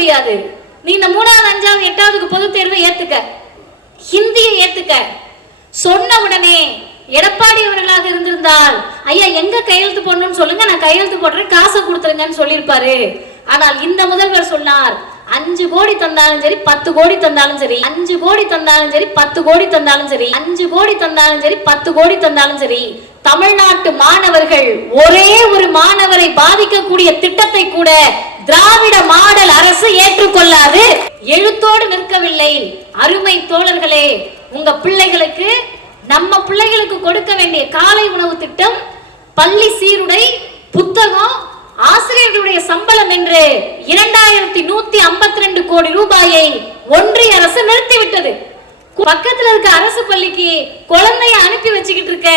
முடியாது. நீ இந்த மூணாவது அஞ்சாவது எட்டாவதுக்கு பொது தேர்வை ஏத்துக்க. ஹிந்தியை ஏத்துக்க. சொன்ன உடனே எடப்பாடி அவர்களாக இருந்திருந்தால் ஐயா எங்க கையெழுத்து போடணும்னு சொல்லுங்க நான் கையெழுத்து போடுறேன் காசை கொடுத்துருங்கன்னு சொல்லியிருப்பாரு. ஆனால் இந்த முதல்வர் சொன்னார் அஞ்சு கோடி தந்தாலும் சரி பத்து கோடி தந்தாலும் சரி அஞ்சு கோடி தந்தாலும் சரி பத்து கோடி தந்தாலும் சரி அஞ்சு கோடி தந்தாலும் சரி பத்து கோடி தந்தாலும் சரி தமிழ்நாட்டு மாணவர்கள் ஒரே ஒரு மாணவரை பாதிக்கக்கூடிய திட்டத்தை கூட திராவிட மாடல் அரசு ஏற்றுக்கொள்ளாது. எழுத்தோடு நிற்கவில்லை. அருமை தோழர்களே உங்க பிள்ளைகளுக்கு நம்ம பிள்ளைகளுக்கு கொடுக்க வேண்டிய காலை உணவு திட்டம் பள்ளி சீருடை புத்தகம் ஆசிரியர்களுடைய சம்பளம் என்று இரண்டாயிரத்தி நூத்தி ஐம்பத்தி ரெண்டு கோடி ரூபாயை ஒன்றிய அரசு நிறுத்திவிட்டது. பக்கத்துல இருக்க அரசு பள்ளிக்கு குழந்தைய அனுப்பி வச்சுக்கிட்டு இருக்க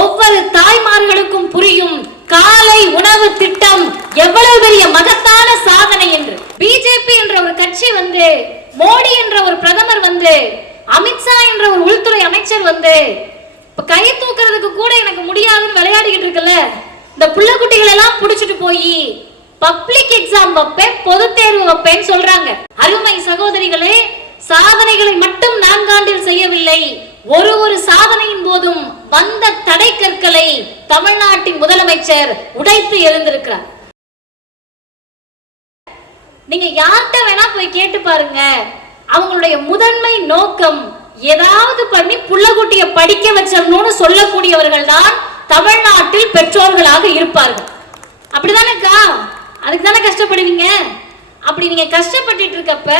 ஒவ்வொரு தாய்மார்களுக்கும் புரியும் காலை உணவு திட்டம் எவ்வளவு பெரிய மகத்தான சாதனை என்று. பிஜேபி என்ற ஒரு கட்சி வந்து மோடி என்ற ஒரு பிரதமர் வந்து அமித்ஷா என்ற ஒரு உள்துறை அமைச்சர் வந்து இப்ப கை தூக்குறதுக்கு கூட எனக்கு முடியாதுன்னு விளையாடிக்கிட்டு இருக்குல்ல? இந்த புள்ள குட்டிகள் எல்லாம் புடிச்சிட்டு போய் பப்ளிக் எக்ஸாம் வைப்பேன் பொது தேர்வு வைப்பேன்னு சொல்றாங்க. அருமை சகோதரிகளே சாதனைகளை மட்டும் நான்காண்டில் செய்யவில்லை. ஒரு ஒரு சாதனையின் போதும் வந்த தடை கற்களை தமிழ்நாட்டின் முதலமைச்சர் உடைத்து எழுந்திருக்கிறார். நீங்க யார்கிட்ட வேணா போய் கேட்டு பாருங்க. அவங்களுடைய முதன்மை நோக்கம் ஏதாவது பண்ணி புள்ளகுட்டிய படிக்க வச்சிடணும்னு சொல்லக்கூடியவர்கள் தான் தமிழ்நாட்டில் பெற்றோர்களாக இருப்பார்கள். அப்படிதானேக்கா? அதுக்கு தானே கஷ்டப்படுவீங்க? அப்படி நீங்க கஷ்டப்பட்டுட்டு இருக்கப்ப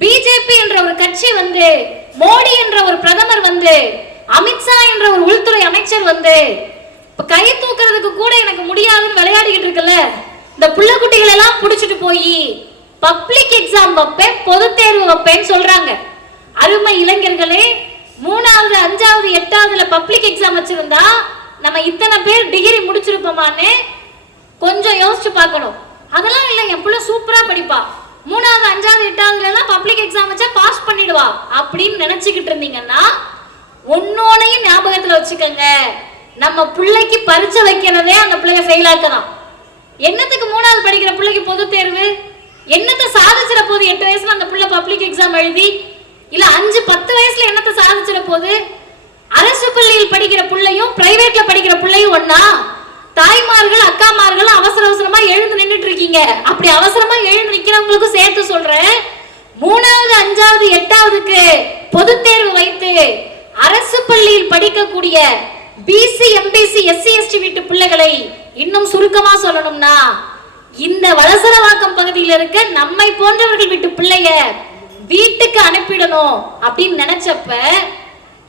பிஜேபி என்ற ஒரு கட்சி வந்து மோடி என்ற ஒரு பிரதமர் வந்து அமித்ஷா என்ற ஒரு உள்துறை அமைச்சர் வந்து இப்ப கை தூக்குறதுக்கு கூட எனக்கு முடியாதுன்னு விளையாடிக்கிட்டு இருக்குல்ல? இந்த புள்ள குட்டிகள் எல்லாம் புடிச்சிட்டு போய் பப்ளிக் எக்ஸாம் வைப்பேன் பொது தேர்வு வைப்பேன்னு சொல்றாங்க. அருமை இளைஞர்களே மூணாவது அஞ்சாவது எட்டாவதுல பப்ளிக் எக்ஸாம் வச்சிருந்தா நம்ம இத்தனை பேர் டிகிரி முடிச்சிருப்போமான்னு கொஞ்சம் யோசிச்சு பார்க்கணும். அதெல்லாம் இல்லை என் பிள்ளை சூப்பரா படிப்பா. மூணாவது அஞ்சாவது எட்டாவதுல பப்ளிக் எக்ஸாம் வச்சா பாஸ் பண்ணிடுவா. அப்படின்னு நினைச்சுக்கிட்டு இருந்தீங்கன்னா ஒன்னோனையும் ஞாபகத்துல வச்சுக்கோங்க. நம்ம பிள்ளைக்கு பரிச்சை வைக்கிறதே அந்த பிள்ளைய ஃபெயில் ஆக்கலாம் என்னத்துக்கு மூணாவது படிக்கிற பிள்ளைக்கு பொது தேர்வு? என்னத்தை சாதிச்சிட போது எட்டு வயசுல அந்த பிள்ளை பப்ளிக் எக்ஸாம் எழுதி இல்ல அஞ்சு பத்து வயசுல என்னத்தை சாதிச்சிட போகுது? அரசு பள்ளியில் படிக்கிற பிள்ளையும் பிரைவேட்ல படிக்கிற பிள்ளையும் ஒன்னா தாய்மார்கள் அக்காமார்கள் அவசர அவசரமா எழுந்து நின்றுட்டு இருக்கீங்க அப்படி அவசரமா எழுந்து நிக்கிறவங்களுக்கும் சேர்த்து சொல்றேன். மூணாவது அஞ்சாவது எட்டாவதுக்கு பொது தேர்வு வைத்து அரசு பள்ளியில் படிக்கக்கூடிய பிசி எம்பிசி எஸ்சி எஸ்டி வீட்டு பிள்ளைகளை இன்னும் சுருக்கமா சொல்லணும்னா இந்த வலசரவாக்கம் பகுதியில் இருக்க நம்மை போன்றவர்கள் வீட்டு பிள்ளைய வீட்டுக்கு அனுப்பிடணும் அப்படின்னு நினைச்சப்ப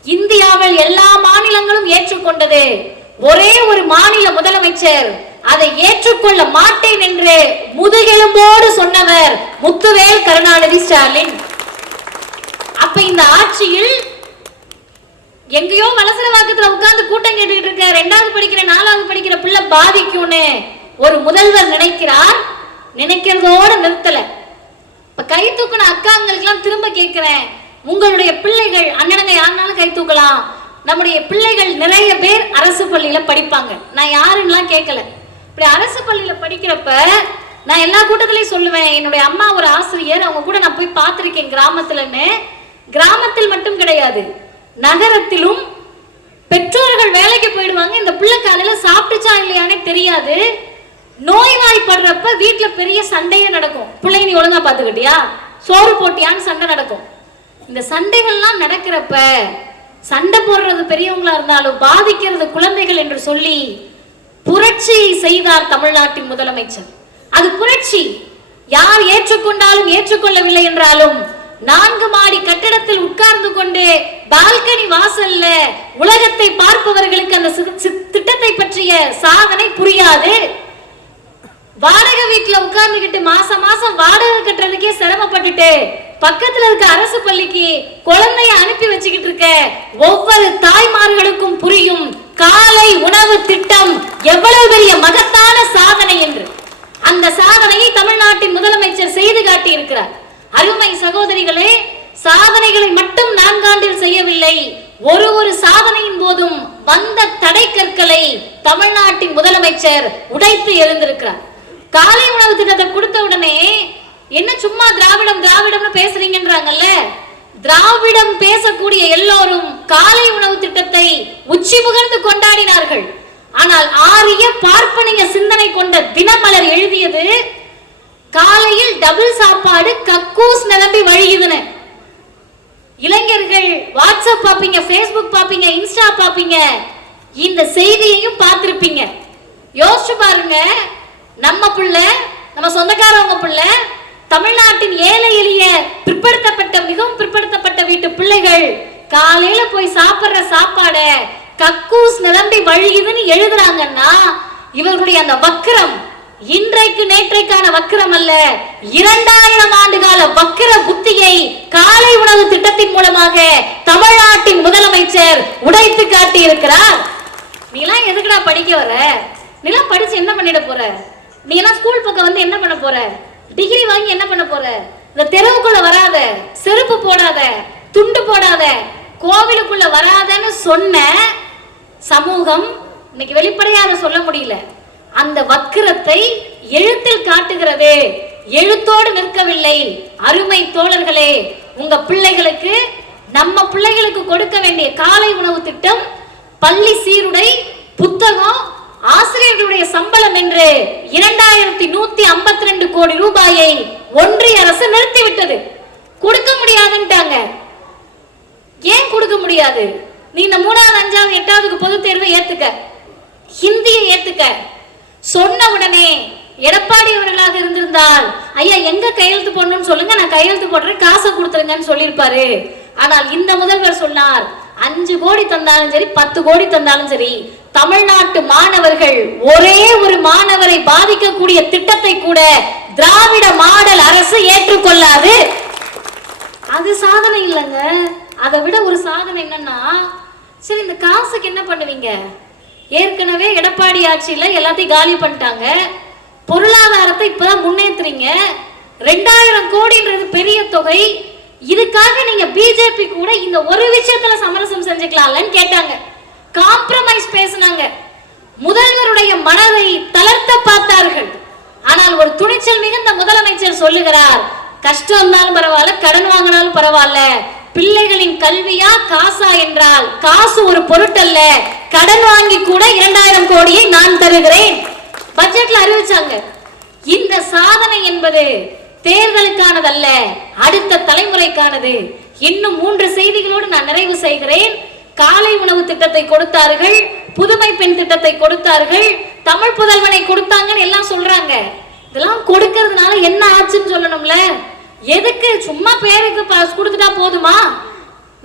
இந்தியாவில் எல்லா மாநிலங்களும் ஏற்றுக்கொண்டது ஒரே ஒரு மாநில முதலமைச்சர் அதை ஏற்றுக்கொள்ள மாட்டேன் என்று முதுகெலும்போடு சொன்னவர் முத்துவேல் கருணாநிதி ஸ்டாலின். அப்ப இந்த ஆட்சியில் எங்கேயோ வலசரவாக்கத்துல உட்கார்ந்து கூட்டம் கேட்டுக்கிட்டு இருக்க ரெண்டாவது படிக்கிற நாலாவது படிக்கிற பிள்ளை பாதிக்கும்னு ஒரு முதல்வர் நினைக்கிறார். நினைக்கிறதோட நிறுத்தல. இப்ப கை தூக்குன அக்காங்களுக்கெல்லாம் திரும்ப கேட்கிறேன் உங்களுடைய பிள்ளைகள் அண்ணனுங்க யாருனாலும் கை தூக்கலாம். நம்முடைய பிள்ளைகள் நிறைய பேர் அரசு பள்ளியில படிப்பாங்க. நான் யாருன்னெலாம் கேட்கல. இப்படி அரசு பள்ளியில படிக்கிறப்ப நான் எல்லா கூட்டத்திலையும் சொல்லுவேன் என்னுடைய அம்மா ஒரு ஆசிரியர் அவங்க கூட நான் போய் பார்த்துருக்கேன் கிராமத்துலன்னு. கிராமத்தில் மட்டும் கிடையாது நகரத்திலும் பெற்றோர்கள் வேலைக்கு போயிடுவாங்க. இந்த பிள்ளை காலையில சாப்பிட்டுச்சா இல்லையானே தெரியாது. நோய்வாய்ப்படுறப்ப வீட்டுல பெரிய சண்டையே நடக்கும். பிள்ளைங்க நீ ஒழுங்கா பாத்துக்கிட்டியா சோறு போட்டியான்னு சண்டை நடக்கும். இந்த சண்டைகள்லாம் நடக்கிறப்ப சண்டை போடுறது பெரியவங்களா இருந்தாலும் பாதிக்கிறது குழந்தைகள் என்று சொல்லி புரட்சி செய்தார் தமிழ்நாட்டின் முதலமைச்சர். அது புரட்சி. யார் ஏற்றுக்கொண்டாலும் ஏற்றுக்கொள்ளவில்லை என்றாலும் நான்கு மாடி கட்டடத்தில் உட்கார்ந்து கொண்டு பால்கனி வாசல்ல உலகத்தை பார்ப்பவர்களுக்கு அந்த சி- திட்டத்தை பற்றிய சாதனை புரியாது. வாடகை வீட்டுல உட்கார்ந்துகிட்டு மாசம் மாசம் வாடகை கட்டுறதுக்கே சிரமப்பட்டுட்டு பக்கத்துல இருக்க அரசு பள்ளிக்கு குழந்தைய அனுப்பி வச்சுக்கிட்டு இருக்க ஒவ்வொரு தாய்மார்களுக்கும் புரியும் காலை உணவு திட்டம் எவ்வளவு பெரிய மகத்தான சாதனை என்று. அந்த சாதனையை தமிழ்நாட்டின் முதலமைச்சர் செய்து காட்டி இருக்கிறார் அருமை சகோதரிகளே சாதனைகளை மட்டும் நான்காண்டில் செய்யவில்லை. ஒரு ஒரு சாதனையின் போதும் வந்த தடை கற்களை தமிழ்நாட்டின் முதலமைச்சர் உடைத்து எழுந்திருக்கிறார். காலை உணவு திட்டத்தை கொடுத்த உடனே என்ன சும்மா திராவிடம் திராவிடம்னு பேசுறீங்கன்றாங்கல்ல? திராவிடம் பேசக்கூடிய எல்லோரும் காலை உணவு திட்டத்தை உச்சி முகர்ந்து கொண்டாடினார்கள். ஆனால் ஆரிய பார்ப்பனிய சிந்தனை கொண்ட தினமலர் எழுதியது காலையில் டபுள் சாப்பாடு கக்கூஸ் நிரம்பி வழியுதுன இளைஞர்கள் வாட்ஸ்அப் பாப்பீங்க ஃபேஸ்புக் பாப்பீங்க இன்ஸ்டா பாப்பீங்க இந்த செய்தியையும் பார்த்திருப்பீங்க. யோசிச்சு பாருங்க நம்ம பிள்ளை நம்ம சொந்தக்காரவங்க பிள்ளை தமிழ்நாட்டின் ஏழை எளிய பிற்படுத்தப்பட்ட மிகவும் பிற்படுத்தப்பட்ட வீட்டு பிள்ளைகள் காலையில போய் சாப்பிடுற சாப்பாட கக்கூஸ் நிரம்பி வழியுதுன்னு எழுதுறாங்கன்னா இவர்களுடைய அந்த வக்கிரம் இன்றைக்கு நேற்றைக்கான வக்கிரம் அல்ல இரண்டாயிரம் ஆண்டு கால வக்கிர புத்தியை காலை உணவு திட்டத்தின் மூலமாக தமிழ்நாட்டின் முதலமைச்சர் உடைத்து காட்டி இருக்கிறார் நீலாம் எதுக்குடா படிக்க வர? நீலாம் படிச்சு என்ன பண்ணிட போற? நீ எல்லாம் ஸ்கூல் பக்கம் வந்து என்ன பண்ண போற? டிகிரி வாங்கி என்ன பண்ண போற? இந்த தெருவுக்குள்ள வராத செருப்பு போடாத துண்டு போடாத கோவிலுக்குள்ள வராதன்னு சொன்ன சமூகம் இன்னைக்கு வெளிப்படையா அதை சொல்ல முடியல. அந்த வக்கிரத்தை எழுத்தில் காட்டுகிறது எழுத்தோடு நிற்கவில்லை. அருமை தோழர்களே உங்க பிள்ளைகளுக்கு நம்ம பிள்ளைகளுக்கு கொடுக்க வேண்டிய காலை உணவு திட்டம் பள்ளி சீருடை புத்தகம் ஆசிரியர்களுடைய சம்பளம் என்று இரண்டாயிரத்தி நூத்தி ஐம்பத்தி ரெண்டு கோடி ரூபாயை ஒன்றிய அரசு நிறுத்திவிட்டது. கொடுக்க முடியாதுன்ட்டாங்க. ஏன் கொடுக்க முடியாது? நீ இந்த மூணாவது அஞ்சாவது எட்டாவதுக்கு பொது தேர்வை ஏத்துக்க. ஹிந்தியை ஏத்துக்க. சொன்ன உடனே எடப்பாடி அவர்களாக இருந்திருந்தால் ஐயா எங்க கையெழுத்து போடணும்னு சொல்லுங்க நான் கையெழுத்து போடுறேன் காசை கொடுத்துருங்கன்னு சொல்லியிருப்பாரு. ஆனால் இந்த முதல்வர் சொன்னார் அஞ்சு கோடி தந்தாலும் சரி பத்து கோடி தந்தாலும் சரி தமிழ்நாட்டு மாணவர்கள் ஒரே ஒரு மாணவரை பாதிக்கக்கூடிய திட்டத்தை கூட திராவிட மாடல் அரசு ஏற்றுக்கொள்ளாது. அது சாதனை இல்லைங்க. அதை விட ஒரு சாதனை என்னன்னா சரி இந்த காசுக்கு என்ன பண்ணுவீங்க? ஏற்கனவே எடப்பாடி ஆட்சியில் எல்லாத்தையும் காலி பண்ணிட்டாங்க. பொருளாதாரத்தை இப்பதான் முன்னேற்றுறீங்க ரெண்டாயிரம் கோடின்றது பெரிய தொகை. இதுக்காக நீங்க பிஜேபி கூட இந்த ஒரு விஷயத்துல சமரசம் செஞ்சுக்கலாம்லன்னு கேட்டாங்க. காம்ப்ரமைஸ் பேசினாங்க. முதல்வருடைய மனதை தளர்த்த பார்த்தார்கள். ஆனால் ஒரு துணிச்சல் மிகுந்த முதலமைச்சர் சொல்லுகிறார் கஷ்டம் இருந்தாலும் பரவாயில்ல கடன் வாங்கினாலும் பரவாயில்ல. பிள்ளைகளின் கல்வியா காசா என்றால் காசு ஒரு பொருட்டல்ல. கடன் வாங்கி கூட இரண்டாயிரம் கோடியை நான் தருகிறேன். பட்ஜெட்ல அறிவிச்சாங்க. இந்த சாதனை என்பது தேர்தலுக்கானதல்ல அடுத்த தலைமுறைக்கானது. இன்னும் மூன்று செய்திகளோடு நான் நிறைவு செய்கிறேன். காலை உணவு திட்டத்தை கொடுத்தார்கள் புதுமை பெண் திட்டத்தை கொடுத்தார்கள் தமிழ் புதல்வனை கொடுத்தாங்கன்னு எல்லாம் சொல்றாங்க. இதெல்லாம் கொடுக்கறதுனால என்ன ஆச்சுன்னு சொல்லணும்ல? எதுக்கு? சும்மா பேருக்கு கொடுத்துட்டா போதுமா?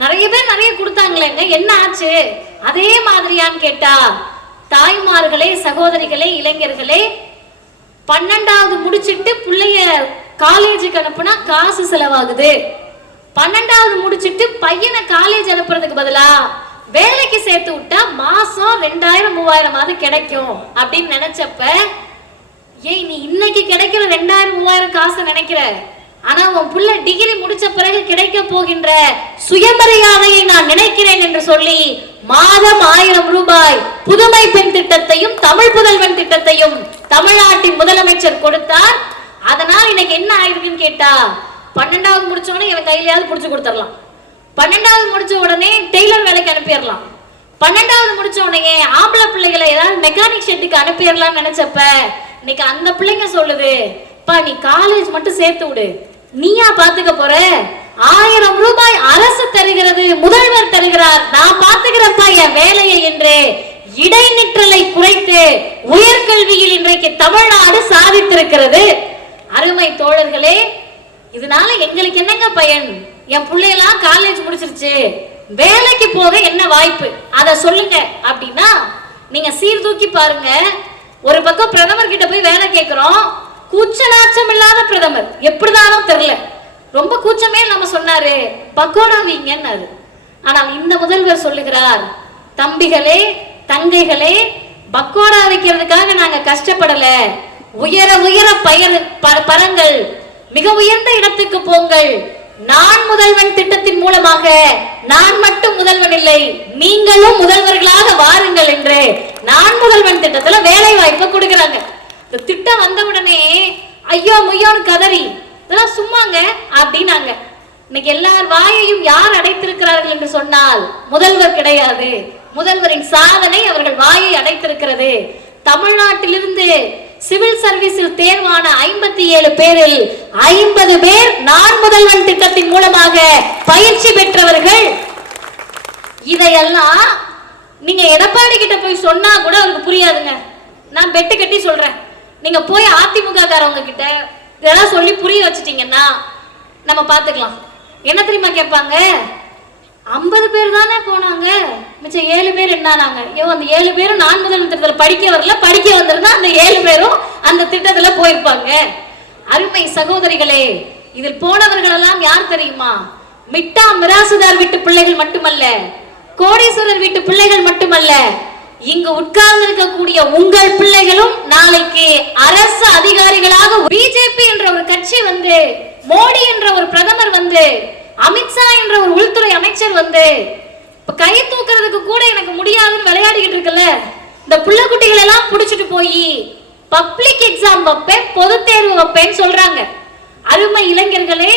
நிறைய பேர் நிறைய கொடுத்தாங்களேங்க. என்ன ஆச்சு? அதே மாதிரியான்னு கேட்டா தாய்மார்களே சகோதரிகளே இளைஞர்களே பன்னெண்டாவது முடிச்சிட்டு பிள்ளைய காலேஜுக்கு அனுப்புனா காசு செலவாகுது. பன்னெண்டாவது முடிச்சிட்டு பையனை காலேஜ் அனுப்புறதுக்கு பதிலா வேலைக்கு சேர்த்து விட்டா மாசம் ரெண்டாயிரம் மூவாயிரமாவது கிடைக்கும் அப்படின்னு நினைச்சப்ப ஏய் நீ இன்னைக்கு கிடைக்கிற ரெண்டாயிரம் மூவாயிரம் காசை நினைக்கிற. ஆனா உன் புள்ள டிகிரி முடிச்ச பிறகு கிடைக்க போகின்ற சுயமரியாதையை நான் நினைக்கிறேன் என்று சொல்லி மாதம் ஆயிரம் ரூபாய் புதுமை பெண் திட்டத்தையும் தமிழ் புதல்வன் திட்டத்தையும் தமிழ்நாட்டின் முதலமைச்சர் கொடுத்தார். அதனால் இன்னைக்கு என்ன ஆயிருக்குன்னு கேட்டா பன்னெண்டாவது முடிச்ச இவன் கையிலயாவது புடிச்சு கொடுத்துடலாம். பன்னெண்டாவது முடிச்ச உடனே டெய்லர் வேலைக்கு அனுப்பிடலாம். பன்னெண்டாவது முடிச்ச உடனே ஆம்பளை பிள்ளைகளை ஏதாவது மெக்கானிக் ஷெட்டுக்கு அனுப்பிடலாம்னு நினைச்சப்ப இன்னைக்கு அந்த பிள்ளைங்க சொல்லுது பா நீ காலேஜ் மட்டும் சேர்த்து விடு. நீயா பாத்துக்க போற? ஆயிரம் ரூபாய் அரசு தருகிறது முதல்வர் தருகிறார். நான் பாத்துக்கிறப்பா என் வேலையை என்று இடைநிற்றலை குறைத்து உயர்கல்வியில் இன்றைக்கு தமிழ்நாடு சாதித்திருக்கிறது. அருமை தோழர்களே இதனால எங்களுக்கு என்னங்க பயன்? என் பிள்ளையெல்லாம் காலேஜ் முடிச்சிருச்சு. வேலைக்கு போக என்ன வாய்ப்பு? அதை சொல்லுங்க. அப்படின்னா நீங்க சீர்தூக்கி பாருங்க. ஒரு பக்கம் பிரதமர் கிட்ட போய் வேலை கேட்கிறோம். கூச்ச நாச்சம் இல்லாத பிரதமர். எப்படிதானோ தெரியல. ரொம்ப கூச்சமே இல்லாம சொன்னாரு. பக்கோடா வீங்கன்னாரு. ஆனால் இந்த முதல்வர் சொல்லுகிறார் தம்பிகளே தங்கைகளே பக்கோடா வைக்கிறதுக்காக நாங்க கஷ்டப்படல. உயர உயர பயர் பரங்கள் மிக உயர்ந்த இடத்துக்கு போங்கள். நான் முதல்வன் திட்டத்தின் மூலமாக நான் மட்டும் முதல்வன் இல்லை நீங்களும் முதல்வர்களாக வாருங்கள் என்று நான் முதல்வன் திட்டத்துல வேலை வாய்ப்பு கொடுக்கறாங்க. இந்த திட்டம் வந்த உடனே ஐயோ முய்யோன்னு கதறி இதெல்லாம் சும்மாங்க அப்படின்னாங்க. இன்னைக்கு எல்லார் வாயையும் யார் அடைத்திருக்கிறார்கள் என்று சொன்னால் முதல்வர் கிடையாது. முதல்வரின் சாதனை அவர்கள் வாயை அடைத்திருக்கிறது. தமிழ்நாட்டிலிருந்து சிவில் சர்வீஸில் தேர்வான ஐம்பத்தி ஏழு பேரில் ஐம்பது பேர் நான் முதல்வன் திட்டத்தின் மூலமாக பயிற்சி பெற்றவர்கள். இதையெல்லாம் நீங்க எடப்பாடி கிட்ட போய் சொன்னா கூட அவருக்கு புரியாதுங்க. நான் பெட்டு கட்டி சொல்றேன். நீங்க போய் அதிமுக காரவங்க கிட்ட இதெல்லாம் சொல்லி புரிய வச்சிட்டீங்கன்னா நம்ம பாத்துக்கலாம். என்ன தெரியுமா கேட்பாங்க? ஐம்பது பேர் தானே போனாங்க? மிச்சம் ஏழு பேர் என்னானாங்க? ஐயோ அந்த ஏழு பேரும் நான் முதல் திட்டத்தில் படிக்க வரல. படிக்க வந்திருந்தா அந்த ஏழு பேரும் அந்த திட்டத்தில் போயிருப்பாங்க. அருமை சகோதரிகளே இதில் போனவர்கள் எல்லாம் யார் தெரியுமா? மிட்டா மிராசுதார் வீட்டு பிள்ளைகள் மட்டுமல்ல கோடீஸ்வரர் வீட்டு பிள்ளைகள் மட்டுமல்ல இங்கு உட்கார்ந்து இருக்கக்கூடிய உங்கள் பிள்ளைகளும் நாளைக்கு அரசு அதிகாரிகளாக பிஜேபி என்ற ஒரு கட்சி வந்து மோடி என்ற ஒரு பிரதமர் வந்து அமித்ஷா என்ற ஒரு உள்துறை அமைச்சர் வந்து இப்ப கை தூக்குறதுக்கு கூட எனக்கு முடியாதுன்னு விளையாடிக்கிட்டு இருக்குல்ல? இந்த புள்ள குட்டிகள் எல்லாம் புடிச்சிட்டு போய் பப்ளிக் எக்ஸாம் வைப்பேன் பொது தேர்வு வைப்பேன்னு சொல்றாங்க. அருமை இளைஞர்களே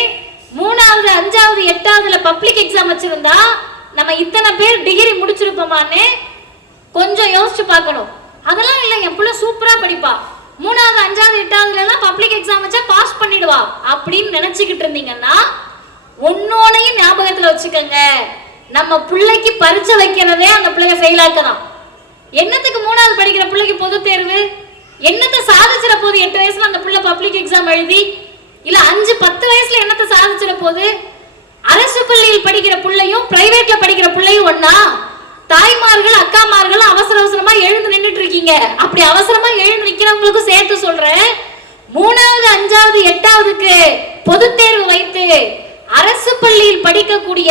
மூணாவது அஞ்சாவது எட்டாவதுல பப்ளிக் எக்ஸாம் வச்சிருந்தா நம்ம இத்தனை பேர் டிகிரி முடிச்சிருப்போமான்னு கொஞ்சம் யோசிச்சு பார்க்கணும். அதெல்லாம் இல்லை என் பிள்ளை சூப்பரா படிப்பா. மூணாவது அஞ்சாவது எட்டாவதுல எல்லாம் பப்ளிக் எக்ஸாம் வச்சா பாஸ் பண்ணிடுவா. அப்படின்னு நினைச்சுக்கிட்டு இருந்தீங்கன்னா ஒன்னோனையும் ஞாபகத்துல வச்சுக்கோங்க. நம்ம பிள்ளைக்கு பரிச்சை வைக்கிறதே அந்த பிள்ளைய ஃபெயில் ஆக்கலாம் என்னத்துக்கு மூணாவது படிக்கிற பிள்ளைக்கு பொது தேர்வு? என்னத்தை சாதிச்சிட போது எட்டு வயசுல அந்த பிள்ளை பப்ளிக் எக்ஸாம் எழுதி இல்ல அஞ்சு பத்து வயசுல என்னத்தை சாதிச்சிட போகுது? அரசு பள்ளியில் படிக்கிற பிள்ளையும் பிரைவேட்ல படிக்கிற பிள்ளையும் ஒன்னா தாய்மார்கள் அக்காமார்கள் அவசர அவசரமா எழுந்து நின்றுட்டு இருக்கீங்க. அப்படி அவசரமா எழுந்து நிக்கிறவங்களுக்கும் சேர்த்து சொல்றேன். மூணாவது அஞ்சாவது எட்டாவதுக்கு பொது தேர்வு வைத்து அரசு பள்ளியில் படிக்கக்கூடிய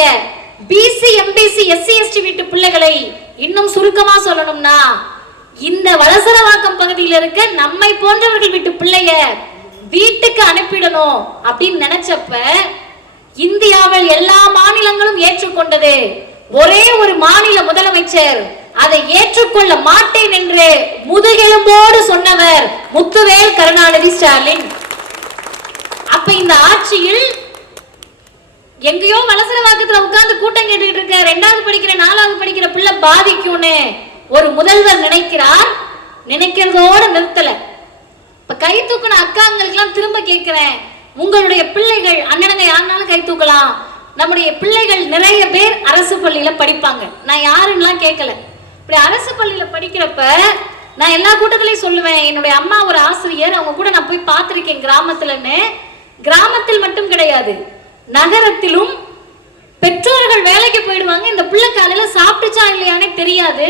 பிசி எம்பிசி எஸ்சி எஸ்டி வீட்டு பிள்ளைகளை இன்னும் சுருக்கமா சொல்லணும்னா இந்த வலசரவாக்கம் பகுதியில் இருக்க நம்மை போன்றவர்கள் வீட்டு பிள்ளைய வீட்டுக்கு அனுப்பிடணும் அப்படின்னு நினைச்சப்ப இந்தியாவில் எல்லா மாநிலங்களும் ஏற்றுக்கொண்டது. ஒரே ஒரு மாநில முதலமைச்சர் அதை ஏற்றுக்கொள்ள மாட்டேன் என்று முதுகெலும்போடு சொன்னவர் முத்துவேல் கருணாநிதி ஸ்டாலின். அப்ப இந்த ஆட்சியில் எங்கேயோ வலசரவாக்கத்துல உட்கார்ந்து கூட்டம் கேட்டுக்கிட்டு இருக்க ரெண்டாவது படிக்கிற நாலாவது படிக்கிற பிள்ளை பாதிக்கும்னு ஒரு முதல்வர் நினைக்கிறார். நினைக்கிறதோட நிறுத்தல. இப்ப கை தூக்கின அக்காங்களுக்கெல்லாம் திரும்ப கேட்கிறேன் உங்களுடைய பிள்ளைகள் அண்ணனுங்க யாருனாலும் கை தூக்கலாம். நம்முடைய பிள்ளைகள் நிறைய பேர் அரசு பள்ளியில படிப்பாங்க. நான் யாருன்னெலாம் கேட்கல இப்படி அரசு பள்ளியில படிக்கிறப்ப நான் எல்லா கூட்டத்திலையும் சொல்லுவேன் என்னுடைய அம்மா ஒரு ஆசிரியர் அவங்க கூட நான் போய் பார்த்துருக்கேன் கிராமத்துலன்னு. கிராமத்தில் மட்டும் கிடையாது. நகரத்திலும் பெற்றோர்கள் வேலைக்கு போயிடுவாங்க. இந்த பிள்ளை காலையில சாப்பிட்டுச்சா இல்லையானே தெரியாது.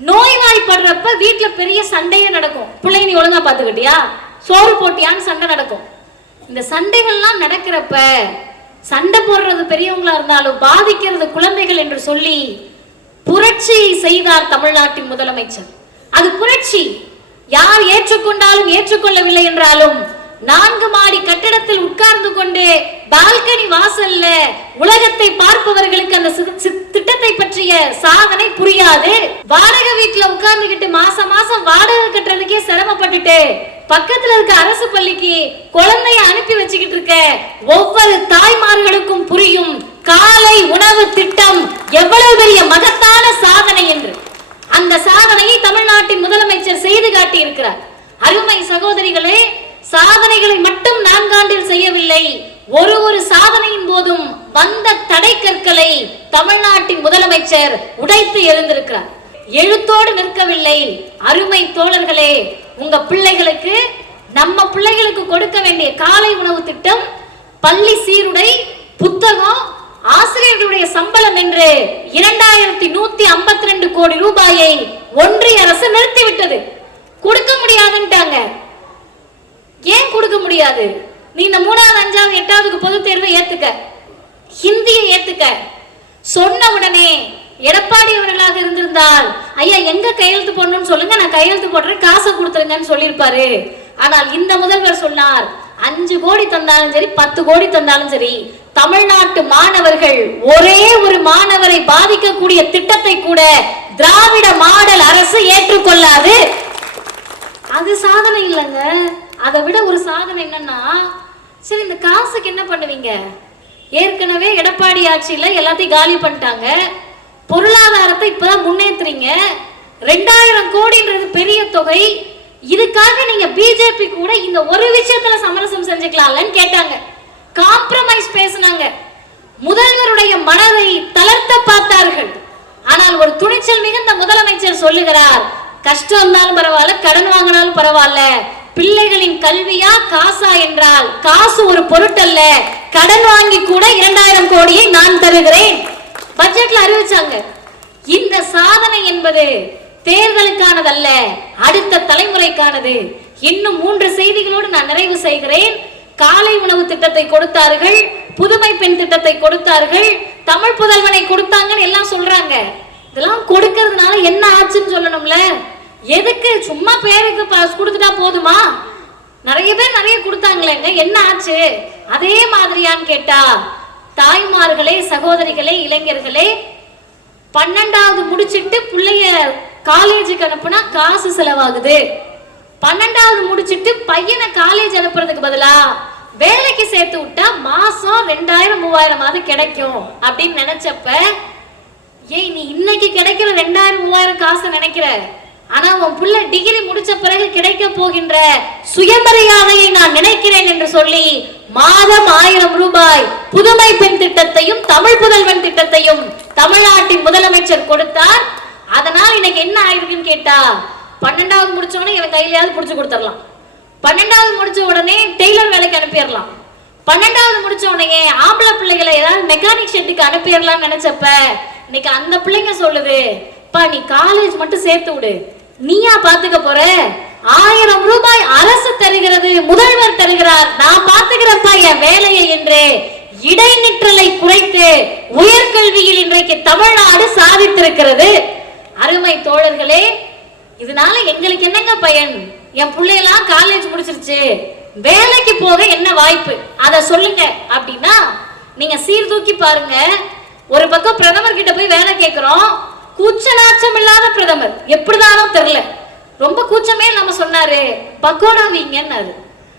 நோய்வாய்ப்படுறப்ப வீட்டுல பெரிய சண்டையே நடக்கும். பிள்ளை நீ ஒழுங்கா பாத்துக்கிட்டியா சோறு போட்டியான்னு சண்டை நடக்கும். இந்த சண்டைகள்லாம் நடக்கிறப்ப சண்டை போடுறது பெரியவங்களா இருந்தாலும் பாதிக்கிறது குழந்தைகள் என்று சொல்லி புரட்சி செய்தார் தமிழ்நாட்டின் முதலமைச்சர். அது புரட்சி. யார் ஏற்றுக்கொண்டாலும் ஏற்றுக்கொள்ளவில்லை என்றாலும் நான்கு மாடி கட்டிடத்தில் உட்கார்ந்து கொண்டு பால்கனி வாசல்ல உலகத்தை பார்ப்பவர்களுக்கு அந்த திட்டத்தை பற்றிய சாதனை புரியாது. வாடகை வீட்டுல உட்கார்ந்துகிட்டு மாசம் மாசம் வாடகை கட்டுறதுக்கே சிரமப்பட்டுட்டு பக்கத்துல இருக்க அரசு பள்ளிக்கு குழந்தைய அனுப்பி வச்சுக்கிட்டு இருக்க ஒவ்வொரு தாய்மார்களுக்கும் புரியும் காலை உணவு திட்டம் எவ்வளவு பெரிய மகத்தான சாதனை என்று. அந்த சாதனையை தமிழ்நாட்டின் முதலமைச்சர் செய்து காட்டி இருக்கிறார் அருமை சகோதரிகளே சாதனைகளை மட்டும் நான்காண்டில் செய்யவில்லை. ஒரு ஒரு சாதனையின் போதும் வந்த தடை கற்களை தமிழ்நாட்டின் முதலமைச்சர் உடைத்து எழுந்திருக்கிறார். எழுத்தோடு நிற்கவில்லை. அருமை தோழர்களே உங்க பிள்ளைகளுக்கு நம்ம பிள்ளைகளுக்கு கொடுக்க வேண்டிய காலை உணவு திட்டம் பள்ளி சீருடை புத்தகம் ஆசிரியர்களுடைய சம்பளம் என்று இரண்டாயிரத்தி நூத்தி ஐம்பத்தி ரெண்டு கோடி ரூபாயை ஒன்றிய அரசு நிறுத்திவிட்டது. கொடுக்க முடியாதுன்ட்டாங்க. ஏன் கொடுக்க முடியாது? நீ இந்த மூணாவது அஞ்சாவது எட்டாவதுக்கு பொது தேர்வை ஏத்துக்க. ஹிந்தியை ஏத்துக்க. சொன்ன உடனே எடப்பாடி அவர்களாக இருந்திருந்தால் ஐயா எங்க கையெழுத்து போடணும்னு சொல்லுங்க நான் கையெழுத்து போடுறேன் காசை கொடுத்துருங்கன்னு சொல்லியிருப்பாரு. ஆனால் இந்த முதல்வர் சொன்னார் அஞ்சு கோடி தந்தாலும் சரி பத்து கோடி தந்தாலும் சரி தமிழ்நாட்டு மாணவர்கள் ஒரே ஒரு மாணவரை பாதிக்கக்கூடிய திட்டத்தை கூட திராவிட மாடல் அரசு ஏற்றுக்கொள்ளாது. அது சாதனை இல்லைங்க. அதை விட ஒரு சாதனை என்னன்னா சரி இந்த காசுக்கு என்ன பண்ணுவீங்க? ஏற்கனவே எடப்பாடி ஆட்சியில் எல்லாத்தையும் காலி பண்ணிட்டாங்க. பொருளாதாரத்தை இப்பதான் முன்னேற்றுறீங்க ரெண்டாயிரம் கோடின்றது பெரிய தொகை. இதுக்காக நீங்க பிஜேபி கூட இந்த ஒரு விஷயத்துல சமரசம் செஞ்சுக்கலாம்லன்னு கேட்டாங்க. காம்ப்ரமைஸ் பேசினாங்க. முதல்வருடைய மனதை தளர்த்த பார்த்தார்கள். ஆனால் ஒரு துணிச்சல் மிகுந்த முதலமைச்சர் சொல்லுகிறார் கஷ்டம் இருந்தாலும் பரவாயில்ல கடன் வாங்கினாலும் பரவாயில்ல. பிள்ளைகளின் கல்வியா காசா என்றால் காசு ஒரு பொருட்டல்ல. கடன் வாங்கி கூட இரண்டாயிரம் கோடியை நான் தருகிறேன். பட்ஜெட்ல அறிவிச்சாங்க. இந்த சாதனை என்பது தேர்தலுக்கானதல்ல அடுத்த தலைமுறைக்கானது. இன்னும் மூன்று செய்திகளோடு நான் நிறைவு செய்கிறேன். காலை உணவு திட்டத்தை கொடுத்தார்கள் புதுமை பெண் திட்டத்தை கொடுத்தார்கள் தமிழ் புதல்வனை கொடுத்தாங்கன்னு எல்லாம் சொல்றாங்க. இதெல்லாம் கொடுக்கறதுனால என்ன ஆச்சுன்னு சொல்லணும்ல? எதுக்கு? சும்மா பேருக்கு பாஸ் கொடுத்துட்டா போதுமா? நிறைய பேர் நிறைய கொடுத்தாங்களேங்க. என்ன ஆச்சு? அதே மாதிரியான்னு கேட்டா தாய்மார்களே சகோதரிகளே இளைஞர்களே பன்னெண்டாவது முடிச்சிட்டு பிள்ளைய காலேஜுக்கு அனுப்புனா காசு செலவாகுது. பன்னெண்டாவது முடிச்சிட்டு பையனை காலேஜ் அனுப்புறதுக்கு பதிலா வேலைக்கு சேர்த்து விட்டா மாசம் ரெண்டாயிரம் மூவாயிரமாவது கிடைக்கும் அப்படின்னு நினைச்சப்ப ஏய் நீ இன்னைக்கு கிடைக்கிற ரெண்டாயிரம் மூவாயிரம் காசை நினைக்கிற? ஆனா உன் புள்ள டிகிரி முடிச்ச பிறகு கிடைக்க போகின்ற சுயமரியாதையை நான் நினைக்கிறேன் என்று சொல்லி மாதம் ஆயிரம் ரூபாய் புதுமை பெண் திட்டத்தையும் தமிழ் புதல்வன் திட்டத்தையும் தமிழ்நாட்டின் முதலமைச்சர் கொடுத்தார். அதனால் இன்னைக்கு என்ன ஆயிருக்குன்னு கேட்டா பன்னெண்டாவது முடிச்ச உடனே இவன் கையிலயாவது புடிச்சு கொடுத்துடலாம். பன்னெண்டாவது முடிச்ச உடனே டெய்லர் வேலைக்கு அனுப்பிடலாம். பன்னெண்டாவது முடிச்ச உடனே ஆம்பளை பிள்ளைகளை ஏதாவது மெக்கானிக் ஷெட்டுக்கு அனுப்பிடலாம்னு நினைச்சப்ப இன்னைக்கு அந்த பிள்ளைங்க சொல்லுது பா நீ காலேஜ் மட்டும் சேர்த்து விடு. நீயா பாத்துக்க போற? ஆயிரம் ரூபாய் அரசு தருகிறது முதல்வர் தருகிறார். நான் பாத்துக்கிறப்பா என் வேலையை என்று இடைநிற்றலை குறைத்து உயர்கல்வியில் இன்றைக்கு தமிழ்நாடு சாதித்திருக்கிறது. அருமை தோழர்களே இதனால எங்களுக்கு என்னங்க பயன்? என் பிள்ளையெல்லாம் காலேஜ் முடிச்சிருச்சு. வேலைக்கு போக என்ன வாய்ப்பு? அத சொல்லுங்க. அப்படின்னா நீங்க சீர்தூக்கி பாருங்க. ஒரு பக்கம் பிரதமர் கிட்ட போய் வேலை கேட்கிறோம் கூச்ச நாச்சம் இல்லாத பிரதமர். எப்படிதானோ தெரியல. ரொம்ப கூச்சமே நம்ம சொன்னாரு. பக்கோடா வீங்கன்னாரு.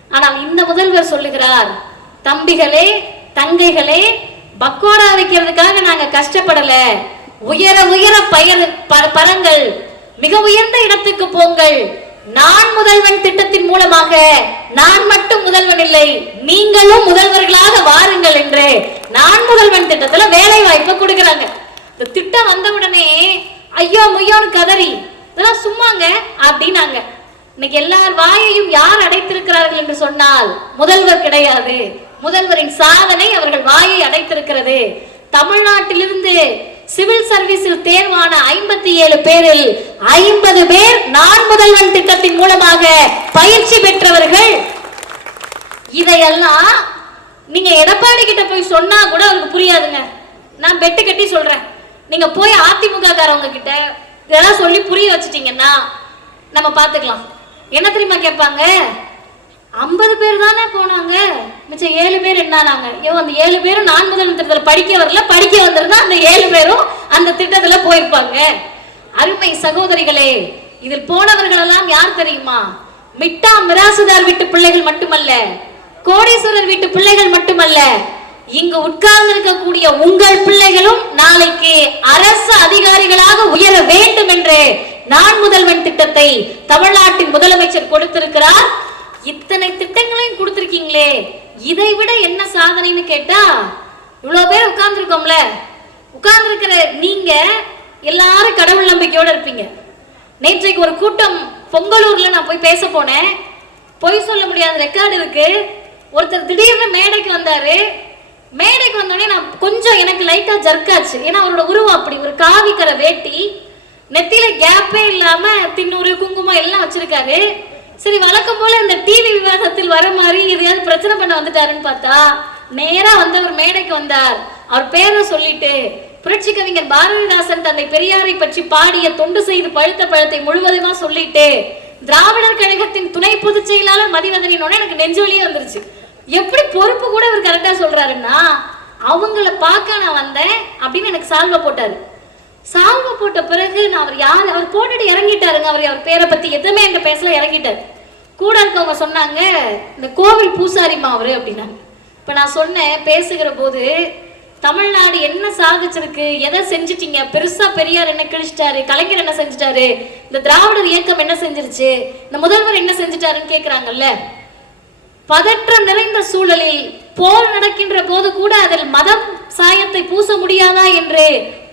ஆனால் இந்த முதல்வர் சொல்லுகிறார் தம்பிகளே தங்கைகளே பக்கோடா வைக்கிறதுக்காக நாங்க கஷ்டப்படல. உயர உயர பயர் ப- பரங்கள் மிக உயர்ந்த இடத்துக்கு போங்கள். நான் முதல்வன் திட்டத்தின் மூலமாக. நான் மட்டும் முதல்வன் இல்லை. நீங்களும் முதல்வர்களாக வாருங்கள் என்று நான் முதல்வன் திட்டத்துல வேலை வாய்ப்பை கொடுக்கறாங்க. இந்த திட்டம் வந்த உடனே ஐயோ மொய்யோன்னு கதறி இதெல்லாம் சும்மாங்க அப்படின்னாங்க. இன்னைக்கு எல்லார் வாயையும் யார் அடைத்திருக்கிறார்கள் என்று சொன்னால் முதல்வர் கிடையாது. முதல்வரின் சாதனை அவர்கள் வாயை அடைத்திருக்கிறது. தமிழ்நாட்டிலிருந்து சிவில் சர்வீஸில் தேர்வான ஐம்பத்தி ஏழு பேரில் ஐம்பது பேர் நான் முதல்வன் திட்டத்தின் மூலமாக பயிற்சி பெற்றவர்கள். இதையெல்லாம் நீங்க எடப்பாடி கிட்ட போய் சொன்னா கூட அவருக்கு புரியாதுங்க. நான் பெட்டு கட்டி சொல்றேன். நீங்க போய் அதிமுக காரவங்க கிட்ட இதெல்லாம் சொல்லி புரிய வச்சுட்டீங்கன்னா நம்ம பாத்துக்கலாம் என்ன தெரியுமா கேட்பாங்க? ஐம்பது பேர் தானே போனாங்க. மிச்சம் ஏழு பேர் என்னானாங்க ஐயோ அந்த ஏழு பேரும் நான் முதல் திட்டத்தில் படிக்க வரல. படிக்க வந்திருந்தா அந்த ஏழு பேரும் அந்த திட்டத்தில் போயிருப்பாங்க. அருமை சகோதரிகளே இதில் போனவர்கள் எல்லாம் யார் தெரியுமா? மிட்டா மிராசுதார் வீட்டு பிள்ளைகள் மட்டுமல்ல. கோடீஸ்வரர் வீட்டு பிள்ளைகள் மட்டுமல்ல. இங்கு உட்கார்ந்து இருக்கக்கூடிய உங்கள் பிள்ளைகளும் நாளைக்கு அரசு அதிகாரிகளாக உயர வேண்டும் என்று நான் முதல்வன் திட்டத்தை தமிழ்நாட்டின் முதலமைச்சர் கொடுத்திருக்கிறார். இத்தனை திட்டங்களையும் கொடுத்திருக்கீங்களே. இதை விட என்ன சாதனைன்னு கேட்டா இவ்வளவு பேர் உட்கார்ந்துருக்கோம்ல. உட்கார்ந்துருக்கிற நீங்க எல்லாரும் கடவுள் நம்பிக்கையோட இருப்பீங்க. நேற்றைக்கு ஒரு கூட்டம் பொங்கலூர்ல நான் போய் பேச போனேன். பொய் சொல்ல முடியாத ரெக்கார்டு இருக்கு. ஒருத்தர் திடீர்னு மேடைக்கு வந்தாரு. மேடைக்கு வந்தோடனே நான் கொஞ்சம் எனக்கு லைட்டா ஜர்க்காச்சு ஏன்னா அவரோட உருவம் அப்படி ஒரு காவிக்கிற வேட்டி நெத்தியில கேப்பே இல்லாம தின்னூறு குங்குமம் எல்லாம் வச்சிருக்காரு. சரி வழக்கம் போல இந்த டிவி விவாதத்தில் வர மாதிரி எதையாவது பிரச்சனை பண்ண வந்துட்டாருன்னு பார்த்தா நேரா வந்தவர் மேடைக்கு வந்தார். அவர் பேரை சொல்லிட்டு புரட்சி கவிஞர் பாரதிதாசன் தந்தை பெரியாரை பற்றி பாடிய தொண்டு செய்து பழுத்த பழத்தை முழுவதுமா சொல்லிட்டு திராவிடர் கழகத்தின் துணை பொதுச் செயலாளர் மதிவதனின் உடனே எனக்கு நெஞ்சொலியே வந்துருச்சு. எப்படி பொறுப்பு கூட அவர் கரெக்டா சொல்றாருன்னா அவங்கள பார்க்க நான் வந்தேன் அப்படின்னு எனக்கு சால்வை போட்டாரு. சால்வை போட்ட பிறகு நான் அவர் யார் அவர் போட்டுட்டு இறங்கிட்டாருங்க. அவர் அவர் பேரை பத்தி எதுவுமே என்கிட்ட பேசல இறங்கிட்டார். கூட இருக்கவங்க சொன்னாங்க இந்த கோவில் பூசாரிமா அவரு அப்படின்னாங்க. இப்ப நான் சொன்னேன் பேசுகிற போது தமிழ்நாடு என்ன சாதிச்சிருக்கு? எதை செஞ்சிட்டீங்க? பெருசா பெரியார் என்ன கிழிச்சிட்டாரு? கலைஞர் என்ன செஞ்சிட்டாரு? இந்த திராவிடர் இயக்கம் என்ன செஞ்சிருச்சு? இந்த முதல்வர் என்ன செஞ்சிட்டாருன்னு கேக்குறாங்கல்ல? பதற்றம் நிறைந்த சூழலில் போர் நடக்கின்ற போது கூட அதில் மதம் சாயத்தை பூச முடியாதா என்று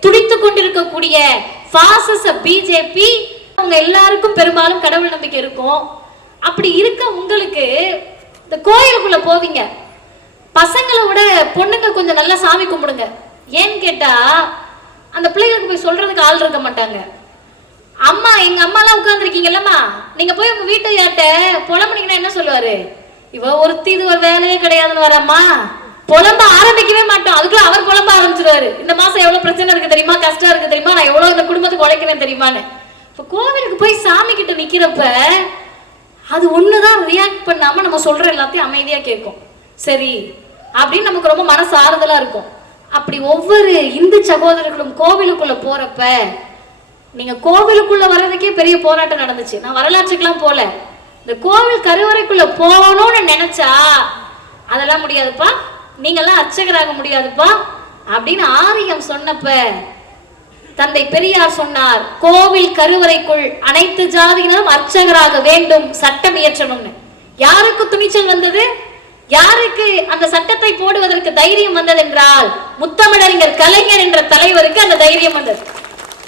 துடித்துக் கொண்டிருக்கக்கூடிய பாசிச பிஜேபி அவங்க எல்லாருக்கும் பெரும்பாலும் கடவுள் நம்பிக்கை இருக்கும். அப்படி இருக்க உங்களுக்கு இந்த கோயிலுக்குள்ள போவீங்க. பசங்களை விட பொண்ணுங்க கொஞ்சம் நல்லா சாமி கும்பிடுங்க. ஏன்னு கேட்டா அந்த பிள்ளைகளுக்கு போய் சொல்றதுக்கு ஆள் இருக்க மாட்டாங்க. அம்மா எங்க அம்மா எல்லாம் உட்கார்ந்துருக்கீங்கல்லம்மா. நீங்க போய் உங்க வீட்டு யார்ட்ட புலம்புனீங்கன்னா என்ன சொல்லுவாரு? இவ ஒருத்தி இது ஒரு வேலையே கிடையாதுன்னு வரம்மா. புலம்ப ஆரம்பிக்கவே மாட்டோம். அதுக்குள்ள அவர் புலம்ப ஆரம்பிச்சிருவாரு. இந்த மாசம் எவ்வளவு பிரச்சனை இருக்கு தெரியுமா? கஷ்டம் இருக்கு தெரியுமா? நான் எவ்வளவு இந்த குடும்பத்துக்கு உழைக்கிறேன் தெரியுமான்னு. இப்ப கோவிலுக்கு போய் சாமி கிட்ட நிக்கிறப்ப அது ஒண்ணுதான் ரியாக்ட் பண்ணாம நம்ம சொல்ற எல்லாத்தையும் அமைதியா கேட்கும். சரி அப்படின்னு நமக்கு ரொம்ப மனசு ஆறுதலா இருக்கும். அப்படி ஒவ்வொரு இந்து சகோதரர்களும் கோவிலுக்குள்ள போறப்ப நீங்க கோவிலுக்குள்ள வர்றதுக்கே பெரிய போராட்டம் நடந்துச்சு. நான் வரலாற்றுக்கெல்லாம் போல. இந்த கோவில் கருவறைக்குள்ள போகணும்னு நினைச்சா அதெல்லாம் முடியாதுப்பா. நீங்கெல்லாம் அர்ச்சகராக முடியாதுப்பா. அப்படின்னு ஆரியம் சொன்னப்ப தந்தை பெரியார் சொன்னார் கோவில் கருவறைக்குள் அனைத்து ஜாதியினரும் அர்ச்சகராக வேண்டும் சட்டம் இயற்றணும்னு. யாருக்கு துணிச்சல் வந்தது? யாருக்கு அந்த சட்டத்தை போடுவதற்கு தைரியம் வந்தது என்றால் முத்தமிழறிஞர் கலைஞர் என்ற தலைவருக்கு அந்த தைரியம் வந்தது.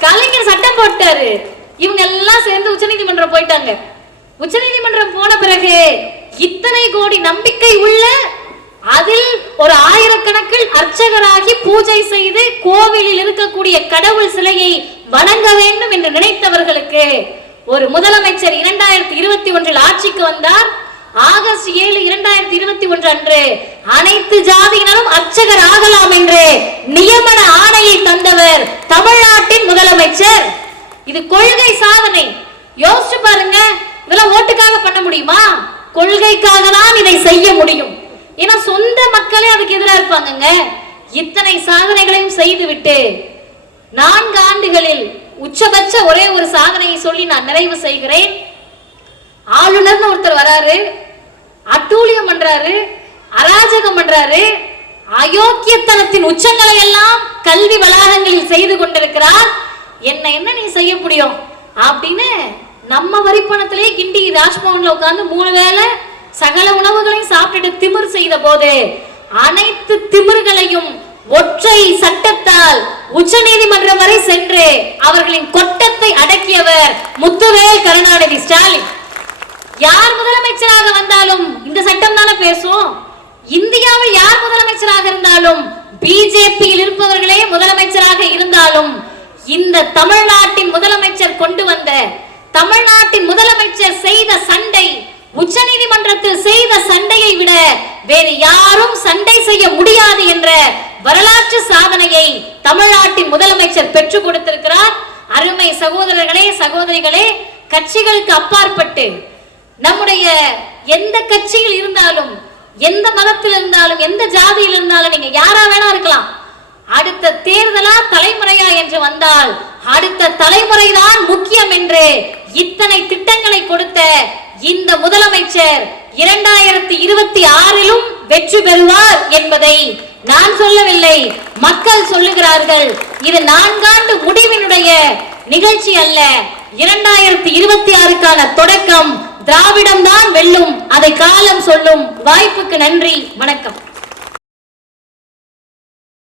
கலைஞர் சட்டம் போட்டாரு. இவங்க எல்லாம் சேர்ந்து உச்சநீதிமன்றம் போயிட்டாங்க. உச்சநீதிமன்றம் போன பிறகு இத்தனை கோடி நம்பிக்கை உள்ள அதில் ஒரு ஆயிரக்கணக்கில் அர்ச்சகராகி பூஜை செய்து கோவிலில் இருக்கக்கூடிய கடவுள் சிலையை வணங்க வேண்டும் என்று நினைத்தவர்களுக்கு ஒரு முதலமைச்சர் இரண்டாயிரத்தி இருபத்தி ஒன்றில் ஆட்சிக்கு வந்தார். ஆகஸ்ட் ஏழு இரண்டாயிரத்தி இருபத்தி ஒன்று அன்று அனைத்து ஜாதியினரும் அர்ச்சகர் ஆகலாம் என்று நியமன ஆணையை தந்தவர் தமிழ்நாட்டின் முதலமைச்சர். இது கொள்கை சாதனை. யோசிச்சு பாருங்க இதெல்லாம் ஓட்டுக்காக பண்ண முடியுமா? கொள்கைக்காக தான் இதை செய்ய முடியும். ஏன்னா சொந்த மக்களே அதுக்கு எதிராக இருப்பாங்கங்க. இத்தனை சாதனைகளையும் செய்துவிட்டு நான்கு ஆண்டுகளில் உச்சபட்ச ஒரே ஒரு சாதனையை சொல்லி நான் நிறைவு செய்கிறேன். ஆளுநர்னு ஒருத்தர் வராரு அட்டூழியம் பண்றாரு அராஜகம் பண்றாரு அயோக்கியத்தனத்தின் உச்சங்களை எல்லாம் கல்வி வளாகங்களில் செய்து கொண்டிருக்கிறார். என்ன என்ன நீ செய்ய முடியும்? அப்படின்னு நம்ம வரிப்பணத்திலே கிண்டி ராஜ்பவன்ல உட்கார்ந்து மூணு வேளை சகல உணவுகளையும் சாப்பிட்டுட்டு திமிர் செய்த போது அனைத்து திமிர்களையும் ஒற்றை சட்டத்தால் உச்ச நீதிமன்றம் வரை சென்று அவர்களின் கொட்டத்தை அடக்கியவர் முத்துவேல் கருணாநிதி ஸ்டாலின். யார் முதலமைச்சராக வந்தாலும் இந்த சட்டம் தானே பேசும்? இந்தியாவில் யார் முதலமைச்சராக இருந்தாலும் பிஜேபியில் இருப்பவர்களே முதலமைச்சராக இருந்தாலும் இந்த தமிழ்நாட்டின் முதலமைச்சர் கொண்டு வந்த தமிழ்நாட்டின் முதலமைச்சர் செய்த சண்டை உச்சநீதிமன்றத்தில் செய்த சண்டையை விட வேறு யாரும் சண்டை செய்ய முடியாது என்ற வரலாற்று சாதனையை தமிழ்நாட்டின் முதலமைச்சர் பெற்றுக் கொடுத்திருக்கிறார். அருமை சகோதரர்களே சகோதரிகளே கட்சிகளுக்கு அப்பாற்பட்டு நம்முடைய எந்த கட்சியில் இருந்தாலும் எந்த மதத்தில் இருந்தாலும் எந்த ஜாதியில் இருந்தாலும் நீங்க யாரா வேணா இருக்கலாம். அடுத்த தேர்தலா தலைமுறையா என்று வந்தால் அடுத்த தலைமுறைதான் முக்கியம் என்று இத்தனை திட்டங்களை கொடுத்த இந்த முதலமைச்சர் இரண்டாயிரத்தி இருபத்தி ஆறிலும் வெற்றி பெறுவார் என்பதை நான் சொல்லவில்லை. மக்கள் சொல்லுகிறார்கள் இது நான்காண்டு முடிவினுடைய நிகழ்ச்சி அல்ல. இரண்டாயிரத்தி இருபத்தி ஆறுக்கான தொடக்கம் திராவிடம் தான் வெல்லும் அதை காலம் சொல்லும். வாய்ப்புக்கு நன்றி வணக்கம்.